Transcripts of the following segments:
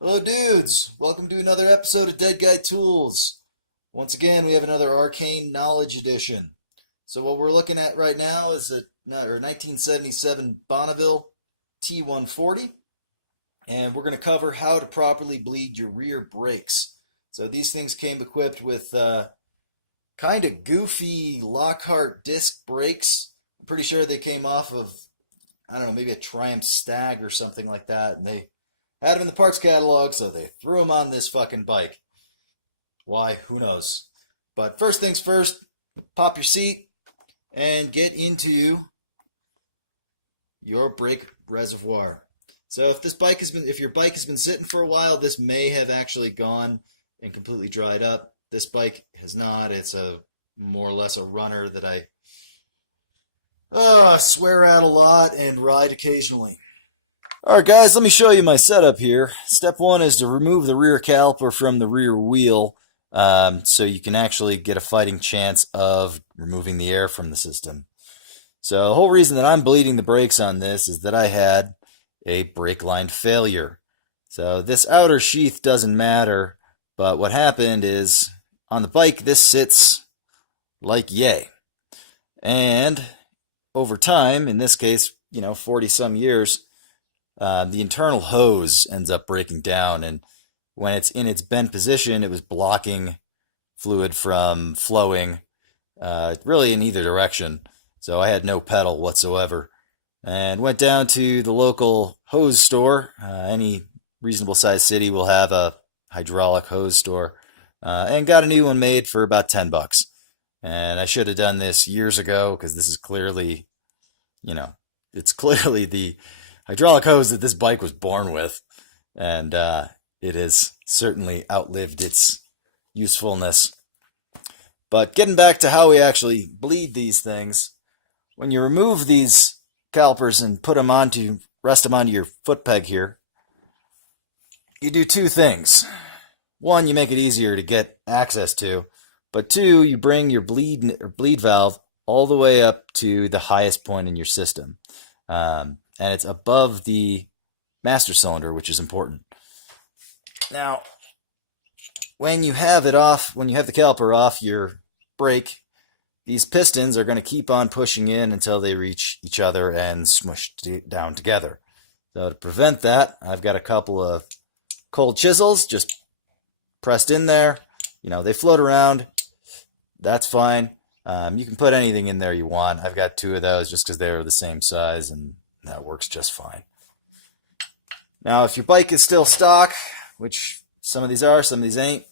Hello, dudes! Welcome to another episode of Dead Guy Tools. Once again, we have another Arcane Knowledge Edition. So what we're looking at right now is a 1977 Bonneville T140, and we're going to cover how to properly bleed your rear brakes. So these things came equipped with kind of goofy Lockhart disc brakes. I'm pretty sure they came off of, I don't know, maybe a Triumph Stag or something like that, and they had them in the parts catalog, so they threw them on this fucking bike. Why? Who knows? But first things first, pop your seat and get into your brake reservoir. So if your bike has been sitting for a while, this may have actually gone and completely dried up. This bike has not. It's a more or less a runner that I swear at a lot and ride occasionally. Alright guys, let me show you my setup here. Step one is to remove the rear caliper from the rear wheel so you can actually get a fighting chance of removing the air from the system. So the whole reason that I'm bleeding the brakes on this is that I had a brake line failure. So this outer sheath doesn't matter, but what happened is on the bike this sits like yay. And over time, in this case, 40 some years, the internal hose ends up breaking down, and when it's in its bent position, it was blocking fluid from flowing really in either direction. So I had no pedal whatsoever, and went down to the local hose store. Any reasonable sized city will have a hydraulic hose store, and got a new one made for about $10. And I should have done this years ago, because this is clearly, it's clearly the hydraulic hose that this bike was born with, and it has certainly outlived its usefulness. But getting back to how we actually bleed these things, when you remove these calipers and rest them onto your foot peg here, you do two things. One, you make it easier to get access to, but two, you bring your bleed valve all the way up to the highest point in your system. And it's above the master cylinder, which is important. Now, when you have the caliper off your brake, these pistons are going to keep on pushing in until they reach each other and smush down together. So to prevent that, I've got a couple of cold chisels just pressed in there. They float around. That's fine. You can put anything in there you want. I've got two of those just because they're the same size, and that works just fine. Now, if your bike is still stock, which some of these are, some of these ain't,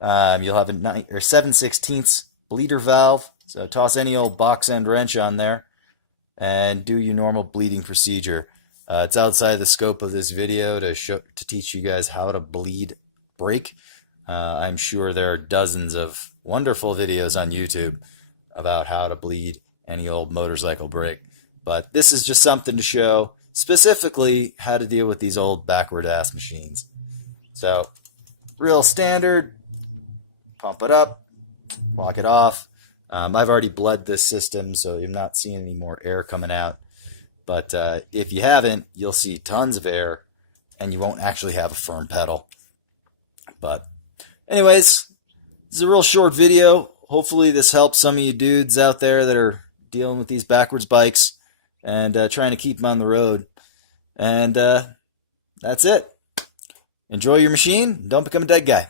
you'll have a 7/16 bleeder valve. So toss any old box end wrench on there and do your normal bleeding procedure. It's outside the scope of this video to teach you guys how to bleed brake. I'm sure there are dozens of wonderful videos on YouTube about how to bleed any old motorcycle brake. But this is just something to show specifically how to deal with these old backward ass machines. So, real standard, pump it up, lock it off. I've already bled this system, so you're not seeing any more air coming out. But if you haven't, you'll see tons of air, and you won't actually have a firm pedal. But anyways, this is a real short video. Hopefully this helps some of you dudes out there that are dealing with these backwards bikes and trying to keep them on the road. And that's it. Enjoy your machine. Don't become a dead guy.